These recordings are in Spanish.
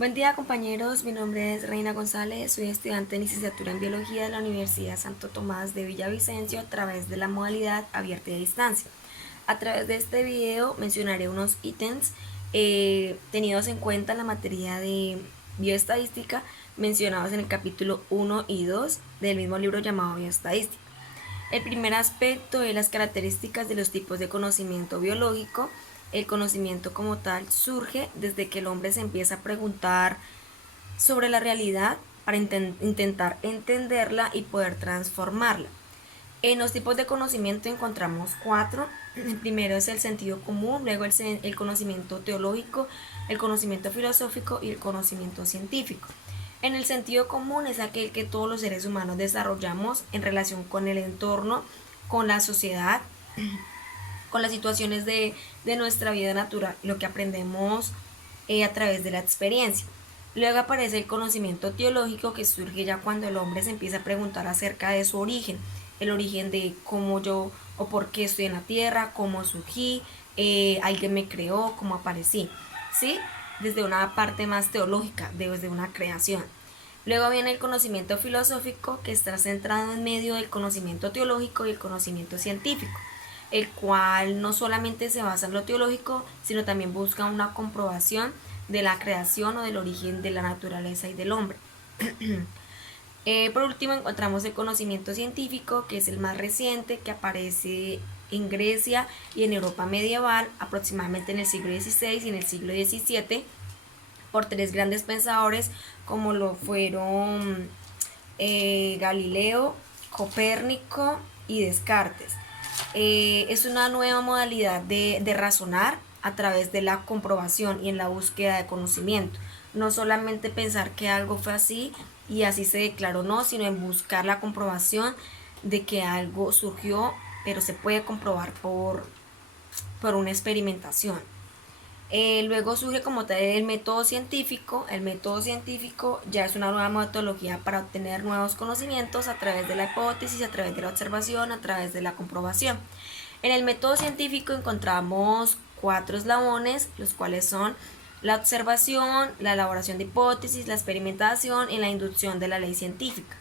Buen día compañeros, mi nombre es Reina González, soy estudiante de licenciatura en Biología de la Universidad Santo Tomás de Villavicencio a través de la modalidad abierta y a distancia. A través de este video mencionaré unos ítems tenidos en cuenta en la materia de bioestadística mencionados en el capítulo 1 y 2 del mismo libro llamado Bioestadística. El primer aspecto es las características de los tipos de conocimiento biológico. El conocimiento como tal surge desde que el hombre se empieza a preguntar sobre la realidad para intentar entenderla y poder transformarla. En los tipos de conocimiento encontramos cuatro. El primero es el sentido común, luego el conocimiento teológico, el conocimiento filosófico y el conocimiento científico. En el sentido común es aquel que todos los seres humanos desarrollamos en relación con el entorno, con la sociedad, con las situaciones de nuestra vida natural, lo que aprendemos a través de la experiencia. Luego aparece el conocimiento teológico, que surge ya cuando el hombre se empieza a preguntar acerca de su origen, el origen de cómo yo o por qué estoy en la tierra, cómo surgí, alguien me creó, cómo aparecí, ¿sí? Desde una parte más teológica, desde una creación. Luego viene el conocimiento filosófico, que está centrado en medio del conocimiento teológico y el conocimiento científico, el cual no solamente se basa en lo teológico, sino también busca una comprobación de la creación o del origen de la naturaleza y del hombre. Por último encontramos el conocimiento científico, que es el más reciente, que aparece en Grecia y en Europa medieval, aproximadamente en el siglo XVI y en el siglo XVII, por tres grandes pensadores como lo fueron Galileo, Copérnico y Descartes. Es una nueva modalidad de razonar a través de la comprobación y en la búsqueda de conocimiento. No solamente pensar que algo fue así y así se declaró, no, sino en buscar la comprobación de que algo surgió, pero se puede comprobar por una experimentación. Luego surge como tal el método científico. El método científico ya es una nueva metodología para obtener nuevos conocimientos a través de la hipótesis, a través de la observación, a través de la comprobación. En el método científico encontramos cuatro eslabones, los cuales son la observación, la elaboración de hipótesis, la experimentación y la inducción de la ley científica.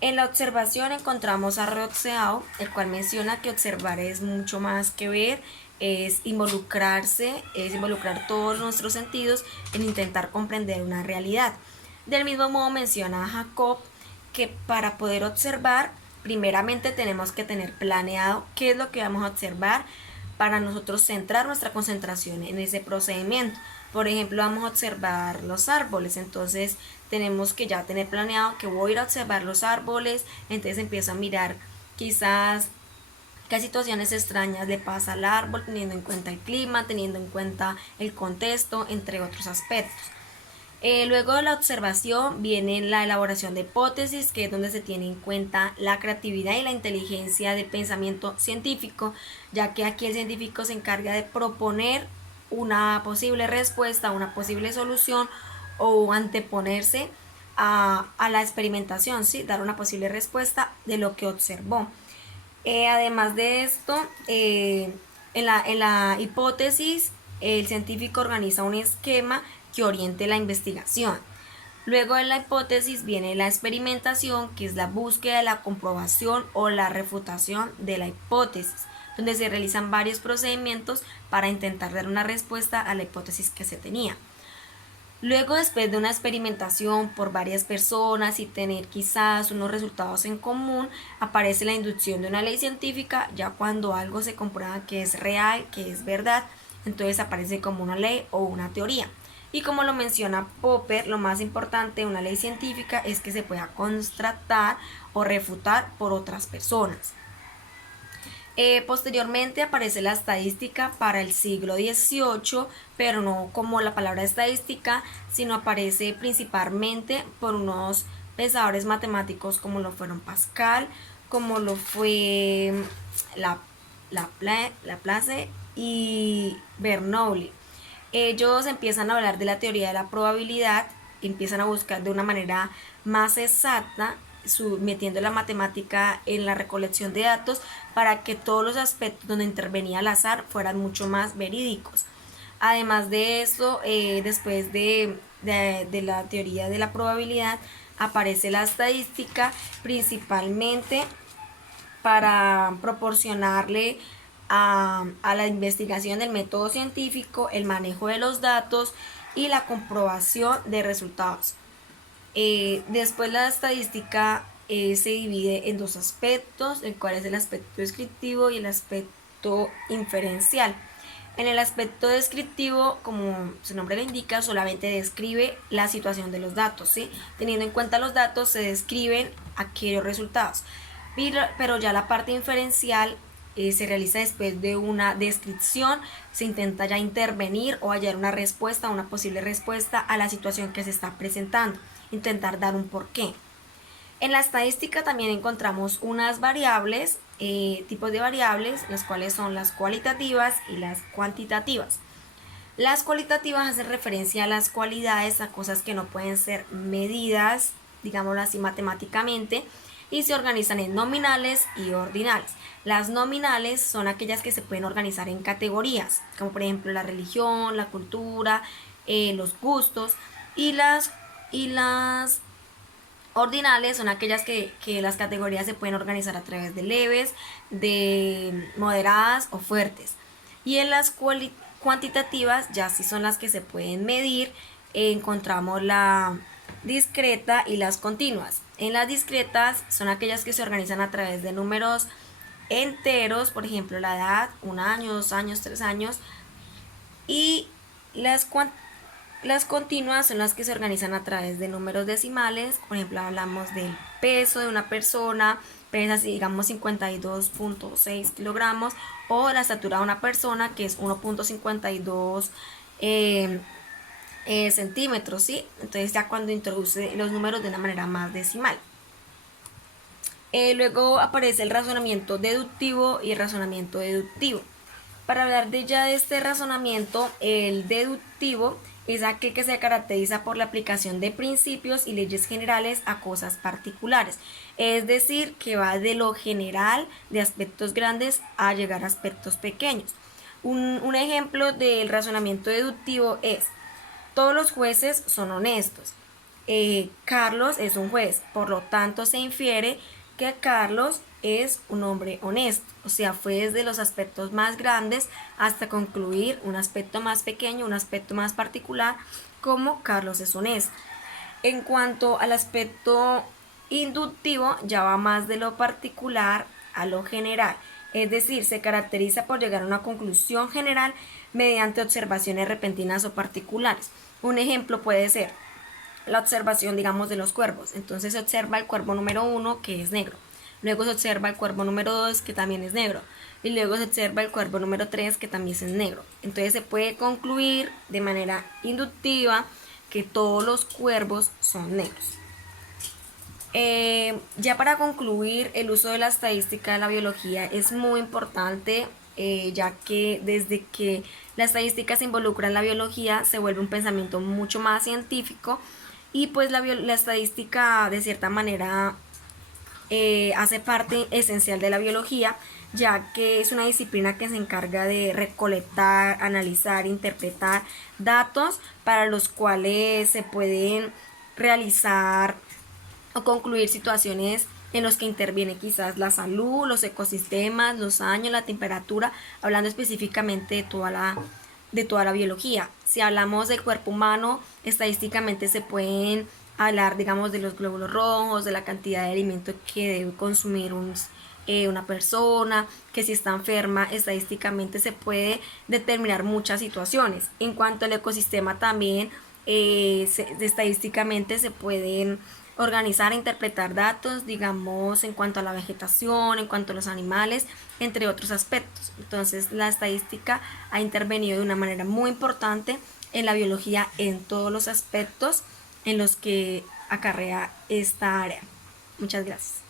En la observación encontramos a Rousseau, el cual menciona que observar es mucho más que ver, es involucrarse, es involucrar todos nuestros sentidos en intentar comprender una realidad. Del mismo modo menciona a Jacob que para poder observar, primeramente tenemos que tener planeado qué es lo que vamos a observar para nosotros centrar nuestra concentración en ese procedimiento. Por ejemplo, vamos a observar los árboles, entonces tenemos que ya tener planeado que voy a ir a observar los árboles, entonces empiezo a mirar quizás qué situaciones extrañas le pasa al árbol, teniendo en cuenta el clima, teniendo en cuenta el contexto, entre otros aspectos. Luego de la observación viene la elaboración de hipótesis, que es donde se tiene en cuenta la creatividad y la inteligencia del pensamiento científico, ya que aquí el científico se encarga de proponer una posible respuesta, una posible solución o anteponerse a la experimentación, ¿sí? Dar una posible respuesta de lo que observó. Además de esto, en la hipótesis, el científico organiza un esquema que oriente la investigación. Luego de la hipótesis viene la experimentación, que es la búsqueda de la comprobación o la refutación de la hipótesis, donde se realizan varios procedimientos para intentar dar una respuesta a la hipótesis que se tenía. Luego, después de una experimentación por varias personas y tener quizás unos resultados en común, aparece la inducción de una ley científica, ya cuando algo se comprueba que es real, que es verdad, entonces aparece como una ley o una teoría. Y como lo menciona Popper, lo más importante de una ley científica es que se pueda constatar o refutar por otras personas. Posteriormente aparece la estadística para el siglo XVIII, pero no como la palabra estadística, sino aparece principalmente por unos pensadores matemáticos como lo fueron Pascal, como lo fue Laplace y Bernoulli. Ellos empiezan a hablar de la teoría de la probabilidad, empiezan a buscar de una manera más exacta, metiendo la matemática en la recolección de datos para que todos los aspectos donde intervenía el azar fueran mucho más verídicos. Además de eso, después de la teoría de la probabilidad, aparece la estadística, principalmente para proporcionarle a la investigación del método científico el manejo de los datos y la comprobación de resultados. Después la estadística se divide en dos aspectos, el cual es el aspecto descriptivo y el aspecto inferencial. En el aspecto descriptivo, como su nombre lo indica, solamente describe la situación de los datos, ¿sí? Teniendo en cuenta los datos, se describen aquellos resultados. Pero ya la parte inferencial se realiza después de una descripción, se intenta ya intervenir o hallar una respuesta, una posible respuesta a la situación que se está presentando, intentar dar un porqué. En la estadística también encontramos unas variables, tipos de variables, las cuales son las cualitativas y las cuantitativas. Las cualitativas hacen referencia a las cualidades, a cosas que no pueden ser medidas, digámoslo así, matemáticamente, y se organizan en nominales y ordinales. Las nominales son aquellas que se pueden organizar en categorías, como por ejemplo la religión, la cultura, los gustos, y las ordinales son aquellas que las categorías se pueden organizar a través de leves, de moderadas o fuertes. Y en las cuantitativas, ya sí son las que se pueden medir, encontramos la discreta y las continuas. En las discretas son aquellas que se organizan a través de números enteros, por ejemplo la edad, 1 año, 2 años, 3 años, y las continuas son las que se organizan a través de números decimales. Por ejemplo, hablamos del peso de una persona, pesa digamos 52.6 kilogramos, o la estatura de una persona, que es 1.52 centímetros, ¿sí? Entonces ya cuando introduce los números de una manera más decimal. Luego aparece el razonamiento deductivo y el razonamiento deductivo. Para hablar de este razonamiento, el deductivo es aquel que se caracteriza por la aplicación de principios y leyes generales a cosas particulares. Es decir, que va de lo general, de aspectos grandes, a llegar a aspectos pequeños. Un ejemplo del razonamiento deductivo es: todos los jueces son honestos. Carlos es un juez, por lo tanto se infiere que Carlos es un hombre honesto. O sea, fue desde los aspectos más grandes hasta concluir un aspecto más pequeño, un aspecto más particular, como Carlos es honesto. En cuanto al aspecto inductivo, ya va más de lo particular a lo general. Es decir, se caracteriza por llegar a una conclusión general mediante observaciones repentinas o particulares. Un ejemplo puede ser la observación, digamos, de los cuervos. Entonces se observa el cuervo número 1, que es negro. Luego se observa el cuervo número 2, que también es negro. Y luego se observa el cuervo número 3, que también es negro. Entonces se puede concluir de manera inductiva que todos los cuervos son negros. Ya para concluir, el uso de la estadística de la biología es muy importante, ya que desde que la estadística se involucra en la biología se vuelve un pensamiento mucho más científico, y pues la estadística de cierta manera hace parte esencial de la biología, ya que es una disciplina que se encarga de recolectar, analizar, interpretar datos para los cuales se pueden realizar o concluir situaciones en los que interviene quizás la salud, los ecosistemas, los años, la temperatura, hablando específicamente de toda la biología. Si hablamos del cuerpo humano, estadísticamente se pueden hablar, digamos, de los glóbulos rojos, de la cantidad de alimento que debe consumir una persona, que si está enferma, estadísticamente se puede determinar muchas situaciones. En cuanto al ecosistema también, estadísticamente se pueden organizar e interpretar datos, digamos, en cuanto a la vegetación, en cuanto a los animales, entre otros aspectos. Entonces, la estadística ha intervenido de una manera muy importante en la biología en todos los aspectos en los que acarrea esta área. Muchas gracias.